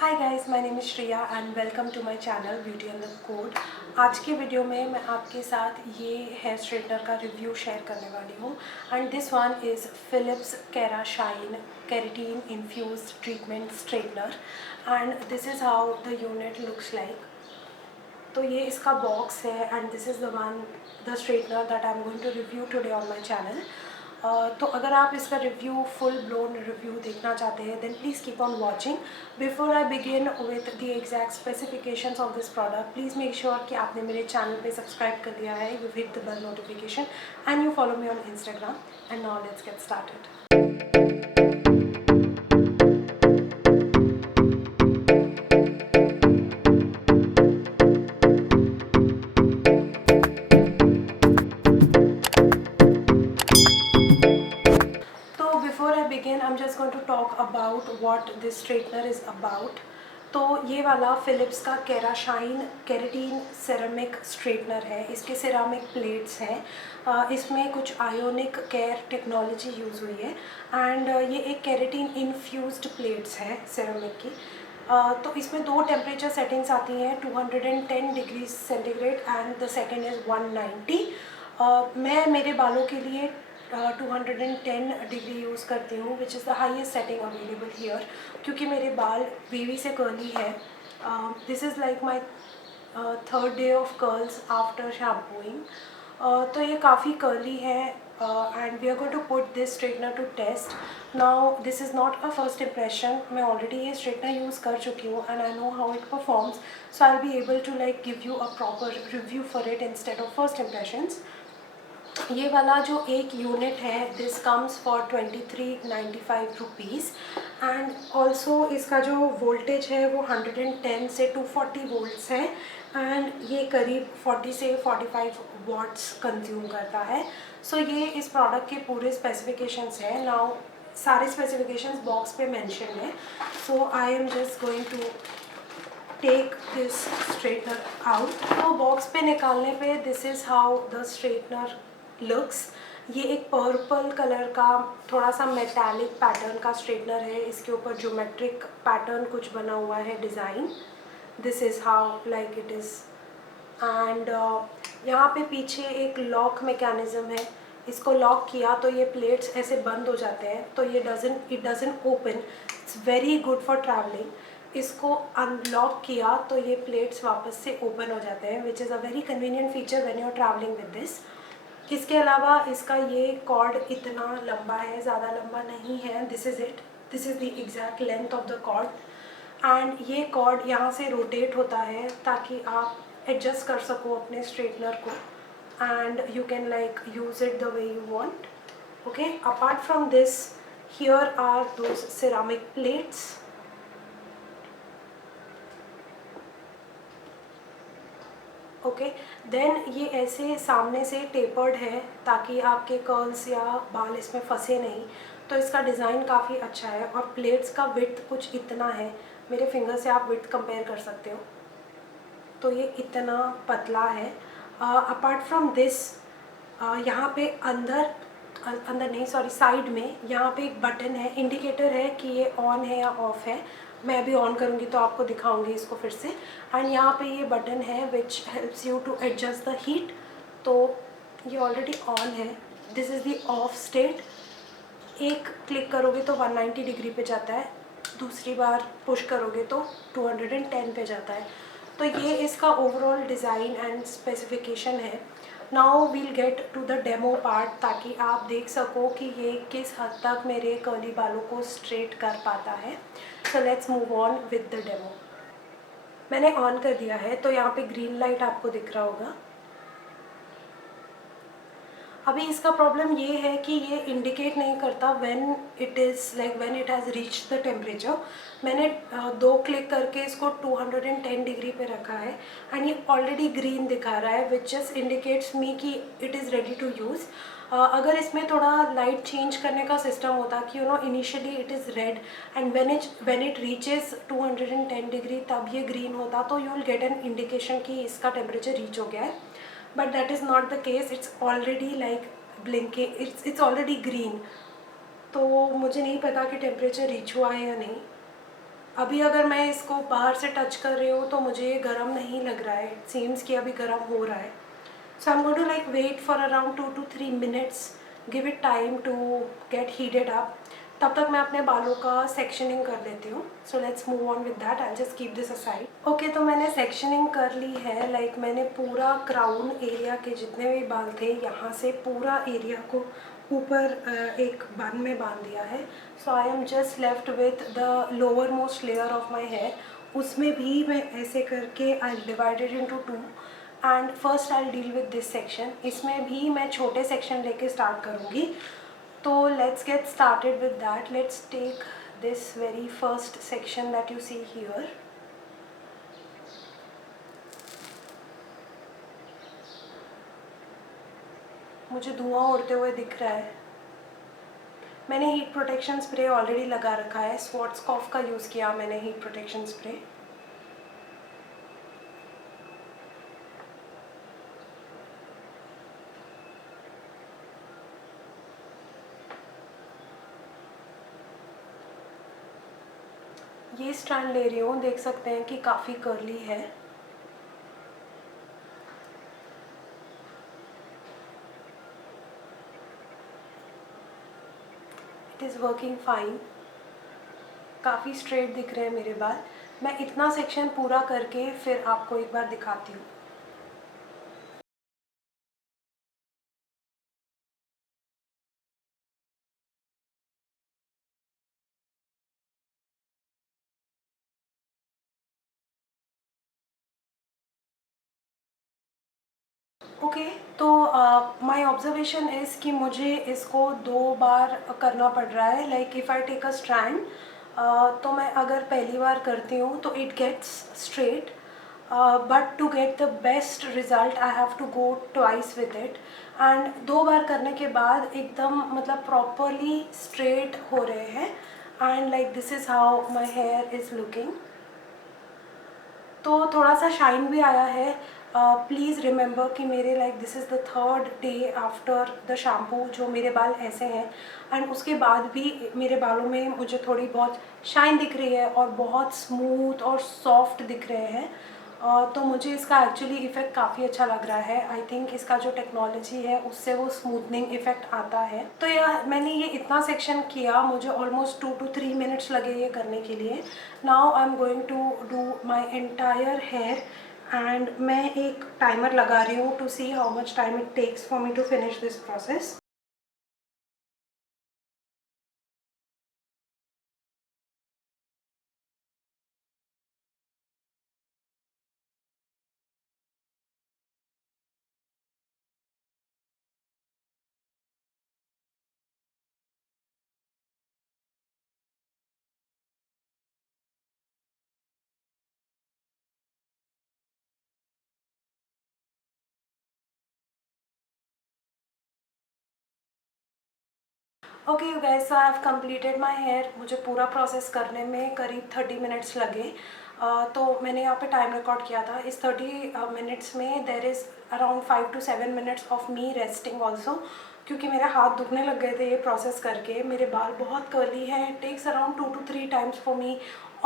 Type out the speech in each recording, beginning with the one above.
Hi guys, my name is Shreya and welcome to my channel Beauty and the Code. आज के video में मैं आपके साथ ये हेयर स्ट्रेटनर का रिव्यू शेयर करने वाली हूँ and this one is Philips Kera Shine keratin infused treatment straightener and this is how the unit looks like. तो ये इसका बॉक्स है and this is the straightener that I am going to review today on my channel. तो अगर आप इसका review full blown review देखना चाहते हैं then please keep on watching. Before I begin with the exact specifications of this product, please make sure कि आपने मेरे चैनल पे सब्सक्राइब कर दिया है, you hit the bell notification and you follow me on Instagram. And now let's get started. तो before I begin I am just going to talk about what this straightener is about. तो ये वाला Philips का केराशाइन keratin ceramic straightener है। इसके ceramic plates हैं। इसमें कुछ आयोनिक केयर टेक्नोलॉजी यूज़ हुई है एंड ये एक केराटिन इन्फ्यूज्ड प्लेट्स हैं सेरामिक की। तो इसमें दो टेम्परेचर सेटिंग्स आती हैं, 210 degree centigrade and the second is 190। मैं मेरे बालों के लिए 210 डिग्री यूज़ करती हूँ which is the highest setting available here, क्योंकि मेरे बाल वेवी से कर्ली है। This is like my third day of curls after shampooing. तो ये काफ़ी कर्ली है and we are going to put this straightener to test. Now this is not a first impression, मैं ऑलरेडी ये straightener use कर चुकी हूँ and I know how it performs, so I will be able to like give you a proper review for it instead of first impressions. ये वाला जो एक unit है this comes for 2395 rupees and also इसका जो voltage है वो 110 से 240 वोल्ट्स है एंड ये करीब 40 से 45 वॉट्स कंज्यूम करता है। सो ये इस प्रोडक्ट के पूरे स्पेसिफिकेशंस हैं। नाउ सारे स्पेसिफिकेशंस बॉक्स पे मेंशन है, so I am just going to take this straightener out. तो बॉक्स पे निकालने पे this is how the straightener looks. ये एक पर्पल कलर का थोड़ा सा मेटालिक पैटर्न का स्ट्रेटनर है। इसके ऊपर ज्योमेट्रिक पैटर्न कुछ बना हुआ है design. This is how like it is and यहाँ पे पीछे एक लॉक मैकेनिज़्म है। इसको लॉक किया तो ये प्लेट्स ऐसे बंद हो जाते हैं, तो ये it doesn't open. It's very good for travelling. इसको अनलॉक किया तो ये प्लेट्स वापस से ओपन हो जाते हैं which is a very convenient feature when you are travelling with this. इसके अलावा इसका ये कॉर्ड इतना लंबा है, ज़्यादा लंबा नहीं है। This is it, this is the exact length of the cord and ये कॉर्ड यहाँ से रोटेट होता है ताकि आप एडजस्ट कर सको अपने स्ट्रेटनर को and you can like use it the way you want. Okay, apart from this here are those ceramic plates. Okay, then ये ऐसे सामने से टेपर्ड है ताकि आपके कर्ल्स या बाल इसमें फंसे नहीं। तो इसका डिज़ाइन काफ़ी अच्छा है और प्लेट्स का विड्थ कुछ इतना है, मेरे फिंगर से आप विड्थ कंपेयर कर सकते हो। तो ये इतना पतला है। अपार्ट फ्रॉम दिस यहाँ पे अंदर अंदर नहीं सॉरी साइड में यहाँ पे एक बटन है, इंडिकेटर है कि ये ऑन है या ऑफ है। मैं भी ऑन करूँगी तो आपको दिखाऊंगी इसको फिर से। एंड यहाँ पे ये बटन है which helps you to adjust the heat. तो ये ऑलरेडी ऑन है। This is the off state. एक क्लिक करोगे तो 190 डिग्री पे जाता है, दूसरी बार पुश करोगे तो 210 पे जाता है। तो ये इसका ओवरऑल डिज़ाइन एंड स्पेसिफिकेशन है। Now we'll get to the demo part ताकि आप देख सको कि ये किस हद तक मेरे कर्ली बालों को स्ट्रेट कर पाता है। So let's move on with the demo. मैंने ऑन कर दिया है तो यहाँ पे ग्रीन लाइट आपको दिख रहा होगा। अभी इसका प्रॉब्लम ये है कि ये इंडिकेट नहीं करता when it has reached the temperature. मैंने दो क्लिक करके इसको 210 डिग्री पे रखा है एंड ये ऑलरेडी ग्रीन दिखा रहा है विच जस्ट इंडिकेट्स मी कि it is ready to use. अगर इसमें थोड़ा लाइट चेंज करने का सिस्टम होता कि initially it is red and when it reaches 210 degree तब ये ग्रीन होता, तो you will get an indication कि इसका टेम्परेचर रीच हो गया है। But that is not the case, it's already like blinking, it's already green. तो मुझे नहीं पता कि टेम्परेचर रीच हुआ है या नहीं। अभी अगर मैं इसको बाहर से टच कर रही हूँ तो मुझे गर्म नहीं लग रहा है, इट सीम्स कि अभी गर्म हो रहा है. So I am going to like wait for around 2 to 3 minutes, give it time to get heated up. तब तक मैं अपने बालों का सेक्शनिंग कर लेती हूँ. So let's move on with that. I just keep this aside. Okay, तो मैंने सेक्शनिंग कर ली है. लाइक मैंने पूरा क्राउन एरिया के जितने भी बाल थे यहाँ से पूरा एरिया को ऊपर एक बन में बांध दिया है. So I am just left with the lower most layer of my hair. उसमें भी मैं ऐसे करके I divided into 2 and first I deal with this section. इसमें भी मैं छोटे सेक्शन लेके स्टार्ट करूँगी. तो let's get started with that. Let's take this very first section that you see here. मुझे धुआं उड़ते हुए दिख रहा है. मैंने हीट प्रोटेक्शन स्प्रे ऑलरेडी लगा रखा है. स्वॉट्सकॉफ का यूज़ किया मैंने हीट प्रोटेक्शन स्प्रे. ये स्ट्रैंड ले रही हूँ, देख सकते हैं कि काफ़ी कर्ली है. It is working fine. काफ़ी स्ट्रेट दिख रहे हैं मेरे बाल. मैं इतना सेक्शन पूरा करके फिर आपको एक बार दिखाती हूँ. ओके, तो माय ऑब्जर्वेशन इज़ कि मुझे इसको 2 बार करना पड़ रहा है. Like if I take a strand, तो मैं अगर पहली बार करती हूँ तो it gets straight, but to get the best result I have to go twice with it. And 2 बार करने के बाद एकदम मतलब प्रॉपरली स्ट्रेट हो रहे हैं. And like this is how my here is looking. तो थोड़ा सा शाइन भी आया है. प्लीज़ रिमेंबर कि मेरे like this is the 3rd day after the shampoo जो मेरे बाल ऐसे हैं. एंड उसके बाद भी मेरे बालों में मुझे थोड़ी बहुत शाइन दिख रही है और बहुत स्मूथ और सॉफ्ट दिख रहे हैं. तो मुझे इसका एक्चुअली इफ़ेक्ट काफ़ी अच्छा लग रहा है. आई थिंक इसका जो टेक्नोलॉजी है उससे वो स्मूथनिंग इफ़ेक्ट आता है. तो यार मैंने ये इतना सेक्शन किया, मुझे ऑलमोस्ट 2 to 3 minutes लगे ये करने के लिए. Now I am going to do my entire hair. And मैं एक टाइमर लगा रही हूँ to see how much time it takes for me to finish this process. Okay you guys, so I have completed my hair. मुझे पूरा process करने में करीब 30 मिनट्स लगे. तो मैंने यहाँ पे टाइम रिकॉर्ड किया था. इस 30 मिनट्स में there is around 5 to 7 minutes of me resting also, क्योंकि मेरे हाथ दुखने लग गए थे ये प्रोसेस करके. मेरे बाल बहुत कर्ली हैं. It takes around 2 to 3 times for me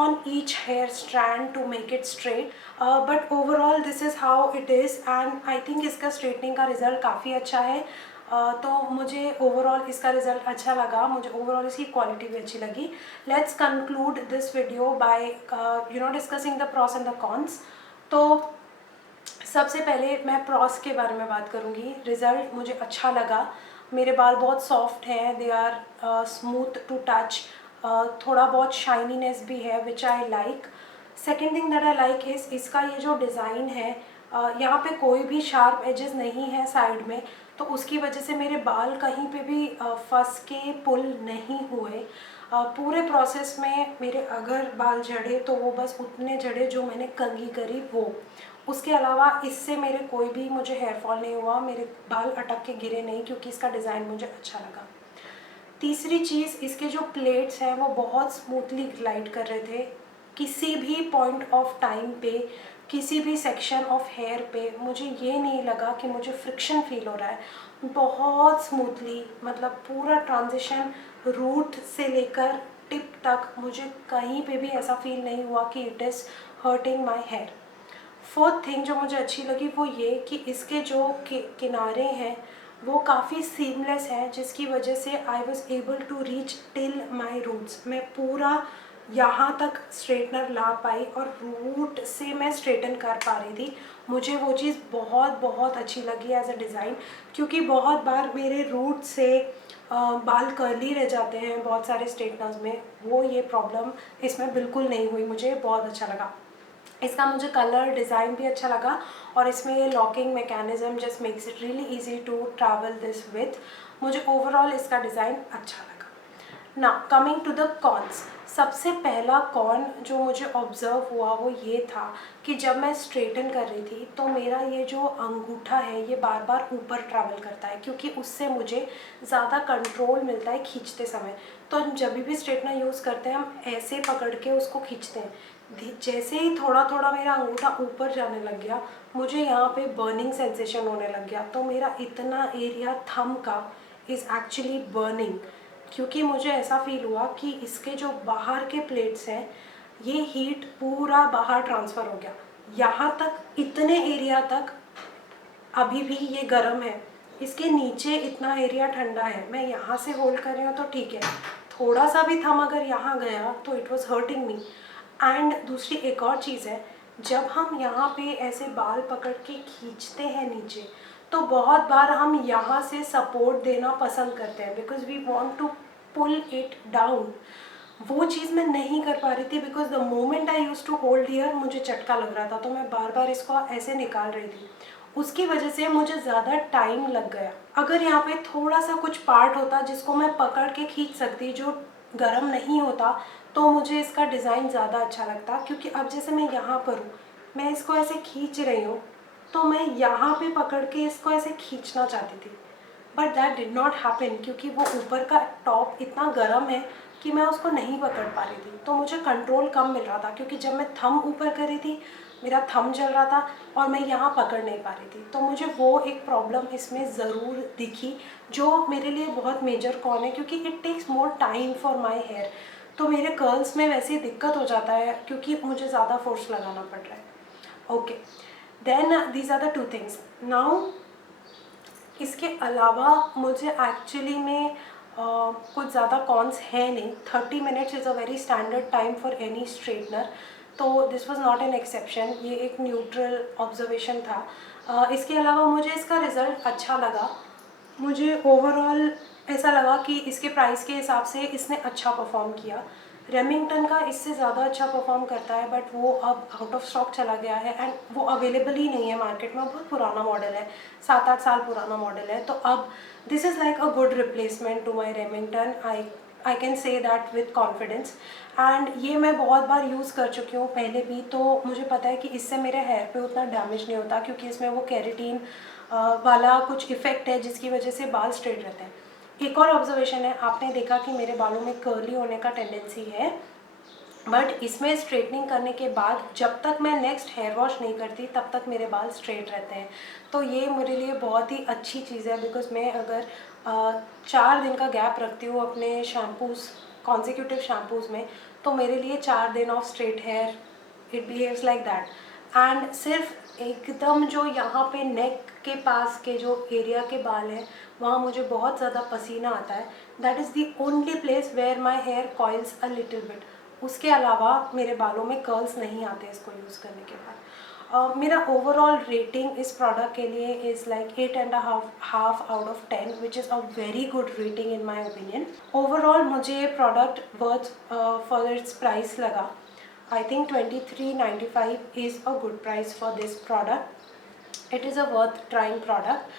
on each hair strand to make it straight. But overall this is how it is and I think इसका straightening का result काफ़ी अच्छा है. तो मुझे ओवरऑल इसका रिज़ल्ट अच्छा लगा. मुझे ओवरऑल इसकी क्वालिटी भी अच्छी लगी. Let's conclude this video by discussing the pros and the cons. तो सबसे पहले मैं प्रॉस के बारे में बात करूँगी. रिज़ल्ट मुझे अच्छा लगा. मेरे बाल बहुत सॉफ्ट हैं, they are smooth to touch. थोड़ा बहुत शाइनीनेस भी है which I like. Second thing that I like is इसका ये जो डिज़ाइन है, यहाँ पे कोई भी शार्प एजेस नहीं है साइड में, तो उसकी वजह से मेरे बाल कहीं पे भी फंस के पुल नहीं हुए. पूरे प्रोसेस में मेरे अगर बाल झड़े तो वो बस उतने झड़े जो मैंने कंघी करी वो. उसके अलावा इससे मेरे कोई भी मुझे हेयर फॉल नहीं हुआ. मेरे बाल अटक के गिरे नहीं क्योंकि इसका डिज़ाइन मुझे अच्छा लगा. तीसरी चीज़, इसके जो प्लेट्स हैं वो बहुत स्मूथली ग्लाइड कर रहे थे. किसी भी पॉइंट ऑफ टाइम पे, किसी भी सेक्शन ऑफ हेयर पे मुझे ये नहीं लगा कि मुझे फ्रिक्शन फील हो रहा है. बहुत स्मूथली, मतलब पूरा ट्रांजिशन रूट से लेकर टिप तक मुझे कहीं पे भी ऐसा फील नहीं हुआ कि it is hurting my hair. Fourth thing जो मुझे अच्छी लगी वो ये कि इसके जो किनारे हैं वो काफ़ी सीमलेस हैं, जिसकी वजह से I was able to reach till my roots. मैं पूरा यहाँ तक स्ट्रेटनर ला पाई और रूट से मैं स्ट्रेटन कर पा रही थी। मुझे वो चीज़ बहुत बहुत अच्छी लगी एज अ डिज़ाइन, क्योंकि बहुत बार मेरे रूट से बाल कर्ली रह जाते हैं बहुत सारे स्ट्रेटनर्स में। वो ये प्रॉब्लम इसमें बिल्कुल नहीं हुई, मुझे बहुत अच्छा लगा। इसका मुझे कलर डिज़ाइन भी अच्छा लगा और इसमें ये locking mechanism just makes it really easy to travel this with. मुझे ओवरऑल इसका डिज़ाइन अच्छा लगा। ना कमिंग टू द कॉन्स, सबसे पहला कॉन जो मुझे ऑब्ज़र्व हुआ वो ये था कि जब मैं स्ट्रेटन कर रही थी तो मेरा ये जो अंगूठा है ये बार बार ऊपर ट्रैवल करता है, क्योंकि उससे मुझे ज़्यादा कंट्रोल मिलता है खींचते समय। तो जब भी स्ट्रेटनर यूज़ करते हैं हम ऐसे पकड़ के उसको खींचते हैं। जैसे ही थोड़ा थोड़ा मेरा अंगूठा ऊपर जाने लग गया मुझे यहाँ पे बर्निंग सेंसेशन होने लग गया। तो मेरा इतना एरिया थंब का इज़ एक्चुअली बर्निंग, क्योंकि मुझे ऐसा फील हुआ कि इसके जो बाहर के प्लेट्स हैं ये हीट पूरा बाहर ट्रांसफ़र हो गया। यहाँ तक इतने एरिया तक अभी भी ये गर्म है, इसके नीचे इतना एरिया ठंडा है। मैं यहाँ से होल्ड कर रही हूँ तो ठीक है, थोड़ा सा भी थम अगर यहाँ गया तो it was hurting me. And दूसरी एक और चीज़ है, जब हम यहाँ पे ऐसे बाल पकड़ के खींचते हैं नीचे तो बहुत बार हम यहाँ से सपोर्ट देना पसंद करते हैं because we want to pull it down. वो चीज़ मैं नहीं कर पा रही थी because the moment I use to hold here मुझे चटका लग रहा था, तो मैं बार बार इसको ऐसे निकाल रही थी। उसकी वजह से मुझे ज़्यादा टाइम लग गया। अगर यहाँ पे थोड़ा सा कुछ पार्ट होता जिसको मैं पकड़ के खींच सकती जो गर्म नहीं होता तो मुझे इसका डिज़ाइन ज़्यादा अच्छा लगता, क्योंकि अब जैसे मैं यहाँ पर हूँ, मैं इसको ऐसे खींच रही हूँ तो मैं यहाँ पे पकड़ के इसको ऐसे खींचना चाहती थी, but that did not happen क्योंकि वो ऊपर का टॉप इतना गर्म है कि मैं उसको नहीं पकड़ पा रही थी। तो मुझे कंट्रोल कम मिल रहा था, क्योंकि जब मैं थंब ऊपर कर रही थी मेरा थंब जल रहा था और मैं यहाँ पकड़ नहीं पा रही थी। तो मुझे वो एक प्रॉब्लम इसमें ज़रूर दिखी जो मेरे लिए बहुत मेजर कॉन है, क्योंकि it takes more time for my hair. तो मेरे कर्ल्स में वैसे दिक्कत हो जाता है क्योंकि मुझे ज़्यादा फोर्स लगाना पड़ रहा है। Okay, then these are the two things. Now इसके अलावा मुझे एक्चुअली में कुछ ज़्यादा कॉन्स है नहीं। 30 minutes is a very standard time for any straightener, तो this was not an exception, ये एक न्यूट्रल ऑब्जर्वेशन था। इसके अलावा मुझे इसका रिज़ल्ट अच्छा लगा। मुझे ओवरऑल ऐसा लगा कि इसके प्राइस के हिसाब से इसने अच्छा परफॉर्म किया। रेमिंगटन का इससे ज़्यादा अच्छा परफॉर्म करता है, बट वो अब आउट ऑफ स्टॉक चला गया है एंड वो अवेलेबल ही नहीं है मार्केट में। बहुत पुराना मॉडल है, 7-8 साल पुराना मॉडल है। तो अब this is like a good replacement to my Remington, I can say that with confidence. And ये मैं बहुत बार यूज़ कर चुकी हूँ पहले भी, तो मुझे पता है कि इससे मेरे हेयर पे उतना डैमेज नहीं होता, क्योंकि इसमें वो केराटिन वाला कुछ इफ़ेक्ट है जिसकी वजह से बाल स्ट्रेट रहते हैं। एक और ऑब्जर्वेशन है, आपने देखा कि मेरे बालों में कर्ली होने का टेंडेंसी है, बट इसमें स्ट्रेटनिंग करने के बाद जब तक मैं नेक्स्ट हेयर वॉश नहीं करती तब तक मेरे बाल स्ट्रेट रहते हैं। तो ये मेरे लिए बहुत ही अच्छी चीज़ है, बिकॉज मैं अगर 4 दिन का गैप रखती हूँ अपने शैम्पूज़ कॉन्जिक्यूटिव शैम्पूज़ में, तो मेरे लिए 4 दिन of straight hair it behaves like that. And सिर्फ एकदम जो यहाँ पे नेक के पास के जो एरिया के बाल हैं वहाँ मुझे बहुत ज़्यादा पसीना आता है। That is the only place where my hair coils a little bit. उसके अलावा मेरे बालों में कर्ल्स नहीं आते इसको यूज़ करने के बाद। मेरा ओवरऑल रेटिंग इस प्रोडक्ट के लिए is like 8.5 out of 10, which is a very good rating in my opinion. Overall मुझे ये product worth for its price लगा। I think 23.95 is a good price for this product. It is a worth trying product.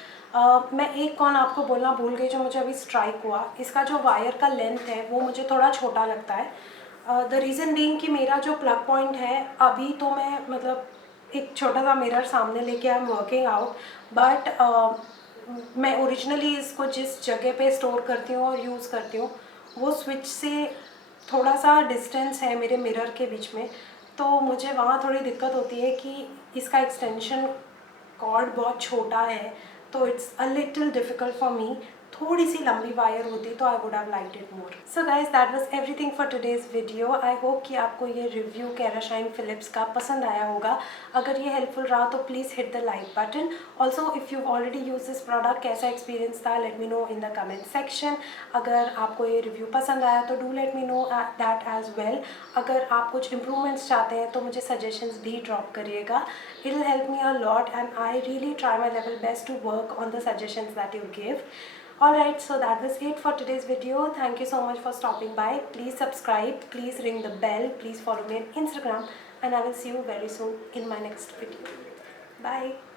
मैं एक cone आपको बोलना भूल गई जो मुझे अभी स्ट्राइक हुआ, इसका जो वायर का लेंथ है वो मुझे थोड़ा छोटा लगता है। द रीज़न बीइंग कि मेरा जो प्लग पॉइंट है अभी तो मैं मतलब एक छोटा सा मिरर सामने लेके I am working out, but मैं ओरिजिनली इसको जिस जगह पे स्टोर करती हूँ और यूज़ करती हूँ वो स्विच से थोड़ा सा डिस्टेंस है मेरे मिरर के बीच में, तो मुझे वहाँ थोड़ी दिक्कत होती है कि इसका एक्सटेंशन कॉर्ड बहुत छोटा है, तो it's a little difficult for me. थोड़ी सी लंबी वायर होती तो I would have liked it more. So guys that was everything for today's video. I hope कि आपको ये रिव्यू केराशाइन फिलिप्स का पसंद आया होगा। अगर ये हेल्पफुल रहा तो please hit the like button. Also if you already use this product, कैसा एक्सपीरियंस था, let me know in the comment section. अगर आपको ये रिव्यू पसंद आया तो do let me know that as well. अगर आप कुछ इम्प्रूवमेंट्स चाहते हैं तो मुझे सजेशंस भी ड्रॉप करिएगा। It will help me a lot and I really try my level best to work on the suggestions that you give. Alright, so that was it for today's video. Thank you so much for stopping by. Please subscribe, please ring the bell, please follow me on Instagram, and I will see you very soon in my next video. Bye.